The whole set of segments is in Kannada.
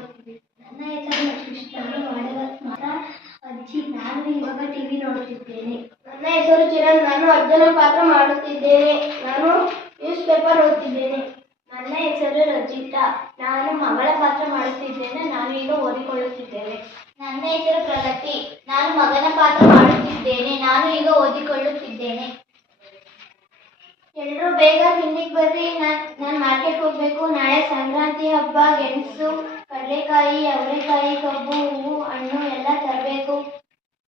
ನೋಡ್ತಿದ್ದೆ. ನನ್ನ ಹೆಸರು ಲಕ್ಷ್ಮೀ. ನಾನು ಮಾಡಿದ ಮಾತ್ರ ಅಜ್ಜಿ. ನಾನು ಇವಾಗ ಟಿವಿ ನೋಡುತ್ತಿದ್ದೇನೆ. ನನ್ನ ಹೆಸರು ಚಿರಣ್. ನಾನು ಅಜ್ಜನ ಪಾತ್ರ ಮಾಡುತ್ತಿದ್ದೇನೆ. ನಾನು ನ್ಯೂಸ್ ಪೇಪರ್ ಓದುತ್ತಿದ್ದೇನೆ. ನನ್ನ ಹೆಸರು ರಜಿತಾ. ನಾನು ಮಗಳ ಪಾತ್ರ ಮಾಡುತ್ತಿದ್ದೇನೆ. ನಾನು ಈಗ ಓದಿಕೊಳ್ಳುತ್ತಿದ್ದೇನೆ. ನನ್ನ ಹೆಸರು ಪ್ರಗತಿ. ನಾನು ಮಗನ ಪಾತ್ರ ಮಾಡುತ್ತಿದ್ದೇನೆ. ನಾನು ಈಗ ಓದಿಕೊಳ್ಳುತ್ತಿದ್ದೇನೆ. ಎಲ್ಲರೂ ಬೇಗ ತಿಂಡಿಗೆ ಬರ್ರಿ. ನಾನು ಮಾರ್ಕೆಟ್ ಹೋಗ್ಬೇಕು. ನಾಳೆ ಸಂಕ್ರಾಂತಿ ಹಬ್ಬ. ಗೆಣಸು, ಕಡಲೆಕಾಯಿ, ಅವರೆಕಾಯಿ, ಕಬ್ಬು, ಹೂವು, ಹಣ್ಣು ಎಲ್ಲ ತರಬೇಕು.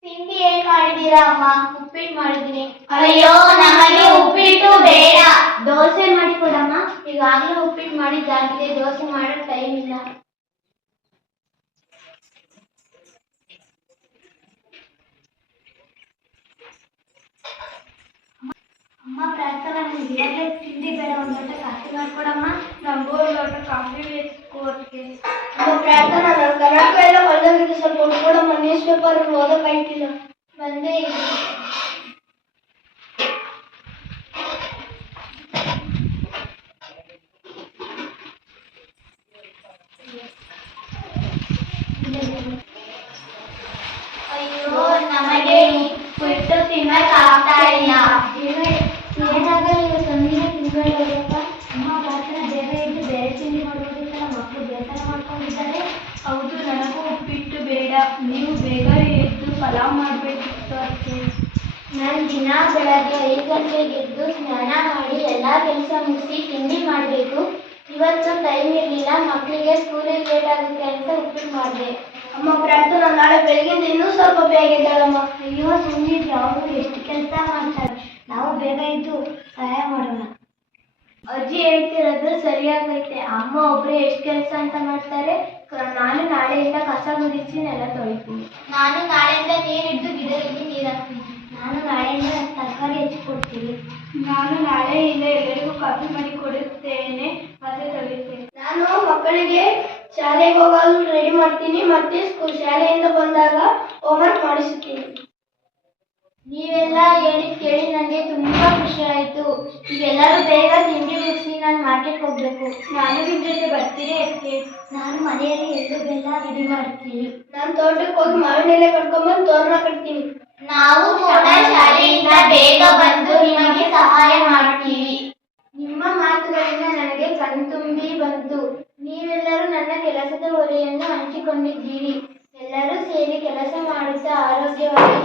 ತಿಂಡಿ ಏನ್ ಮಾಡಿದೀರಾ ಅಮ್ಮ? ಉಪ್ಪಿಟ್ಟು ಮಾಡಿದ್ದೀನಿ. ಅಯ್ಯೋ, ನಮಗೆ ಉಪ್ಪಿಟ್ಟು ಬೇಡ. ದೋಸೆ ಮಾಡಿಕೊಡಮ್ಮ. ಈಗಾಗಲೇ ಉಪ್ಪಿಟ್ಟು ಮಾಡಿದ್ದಾಗಿದೆ. ದೋಸೆ ಮಾಡೋ ಟೈಮ್ ಇಲ್ಲ. ಅಮ್ಮ ಪ್ರಾರ್ಥನಾ, ನನಗೆ ತಿಂಡಿ ಬೇಡ. ಒಂದು ಲೋಟ ಕಾಫಿ ಮಾಡ್ಕೊಡಮ್ಮ. ನಮಗೂ ಒಂದು ಲೋಟ ಕಾಫಿ ಬೇಕು. ಅದಕ್ಕೆ ಪ್ರಾರ್ಥನಾ, ನಾನು ಕನ್ನಡ ಎಲ್ಲ ಹೊಲದಾಗಿದೆ. ಸ್ವಲ್ಪ ಕೊಡಮ್ಮ. ನ್ಯೂಸ್ ಪೇಪರ್ ಓದೋಕ್ಕಾಯ್ತಿಲ್ಲ. ಬಂದೇ ಇದೆ. ಅಯ್ಯೋ, ನಮಗೆ ಉಪ್ಪಿಟ್ಟು ತಿನ್ನಕ್ಕಾಗ್ತಾ ಇಲ್ಲ. ಏನಾಗಲಿ, ಇವತ್ತು ಒಂದಿನ ತಿನ್ಕೊಳ್ಳೋದಪ್ಪ. ಅಮ್ಮ ಪ್ರಾರ್ಥನಾ, ಬೇಗ ಇದ್ದು ಬೇರೆ ತಿಂಡಿ ಮಾಡ್ಬೋದಿಲ್ಲ. ಮಕ್ಕಳು ಬೇಸರ ಮಾಡ್ಕೊಂಡಿದ್ದಾರೆ. ಹೌದು, ನನಗೂ ಉಪ್ಪಿಟ್ಟು ಬೇಡ. ನೀವು ಬೇಗ ಎದ್ದು ಪಲಾವ್ ಮಾಡಬೇಕಿತ್ತು. ಅದಕ್ಕೆ ನಾನು ದಿನ ಬೆಳಗ್ಗೆ 5 ಗಂಟೆಗೆ ಎದ್ದು ಸ್ನಾನ ಮಾಡಿ ಎಲ್ಲ ಕೆಲಸ ಮುಗಿಸಿ ತಿಂಡಿ ಮಾಡಬೇಕು. ಇವತ್ತು ಟೈಮ್ ಇರಲಿಲ್ಲ. ಮಕ್ಕಳಿಗೆ ಸ್ಕೂಲಿಗೆ ಲೇಟ್ ಆಗುತ್ತೆ ಅಂತ ಉಪ್ಪಿಟ್ಟು ಮಾಡಿದೆ. ಅಮ್ಮ ಪ್ರಾರ್ಥನಾ, ನಾಳೆ ಬೆಳಗ್ಗೆಯಿಂದ ಇನ್ನೂ ಸ್ವಲ್ಪ ಬೇಗ ಇದ್ದಾಳಮ್ಮ. ಅಯ್ಯೋ ಸುಮ್ಮನೆ, ಅವರು ಎಷ್ಟು ಕೆಲಸ ಮಾಡ್ತಾರೆ. ನಾವು ಬೇಗ ಇದ್ದು ಸಹಾಯ ಮಾಡೋಣ. ಅಜ್ಜಿ ಹೇಳ್ತಿರೋದು ಸರಿಯಾಗೈತೆ. ಅಮ್ಮ ಒಬ್ಬರೇ ಎಷ್ಟು ಕೆಲಸ ಅಂತ ಮಾಡ್ತಾರೆ. ನಾನು ನಾಳೆಯಿಂದ ಕಸ ಗುಡಿಸಿ ನೆಲ ತೊಳಿತೀನಿ. ನಾನು ನಾಳೆಯಿಂದ ನೀರಿದ್ದು ಗಿಡಗಳಿಗೆ ನೀರು ಹಾಕ್ತೀನಿ. ನಾನು ನಾಳೆಯಿಂದ ತರಕಾರಿ ಹೆಚ್ಚಿಕೊಡ್ತೀನಿ. ನಾನು ನಾಳೆಯಿಂದ ಎಲ್ಲರಿಗೂ ಕಾಫಿ ಮಾಡಿ ಕೊಡುತ್ತೇನೆ, ಮತ್ತೆ ತೊಳಿತೇನೆ. ನಾನು ಮಕ್ಕಳಿಗೆ ಶಾಲೆಗೆ ಹೋಗಲು ರೆಡಿ ಮಾಡ್ತೀನಿ. ಮತ್ತೆ ಶಾಲೆಯಿಂದ ಬಂದಾಗ ಹೋಮ್ವರ್ಕ್ ಮಾಡಿಸುತ್ತೀನಿ. ನೀವೆಲ್ಲ ಹೇಳಿದ್ ಕೇಳಿ ನನಗೆ ತುಂಬಾ ಖುಷಿ ಆಯ್ತು. ಈಗೆಲ್ಲರೂ ಬೇಗ ತಿಂಡಿ ಮುಗಿಸಿ ನಾನು ಮಾರ್ಕೆಟ್ಗೆ ಹೋಗ್ಬೇಕು. ನಾನು ನಿಮ್ಮ ಜೊತೆ ಬರ್ತೀನಿ. ಅದಕ್ಕೆ ನಾನು ಮನೆಯಲ್ಲಿ ಎಳ್ಳು ಬೆಲ್ಲ ರೆಡಿ ಮಾಡ್ತೀನಿ. ನಾನು ತೋಟಕ್ಕೆ ಹೋಗಿ ಮಾವಿನ ಎಲೆ ಕಟ್ಕೊಂಡ್ಬಂದು ತೋರಣ ಕಟ್ತೀನಿ. ನಾವು ಕೂಡ ಶಾಲೆಯಿಂದ ಬೇಗ ಬಂದು ನಿಮಗೆ ಸಹಾಯ ಮಾಡ್ತೀವಿ. ನಿಮ್ಮ ಮಾತುಗಳಿಂದ ನನಗೆ ಕಣ್ತುಂಬಿ ಬಂತು. ನೀವೆಲ್ಲರೂ ನನ್ನ ಕೆಲಸದ ಹೊರೆಯನ್ನು ಹಂಚಿಕೊಂಡಿದ್ದೀರಿ. ಎಲ್ಲರೂ ಸೇರಿ ಕೆಲಸ ಮಾಡುತ್ತಾ ಆರೋಗ್ಯವಾಗಿ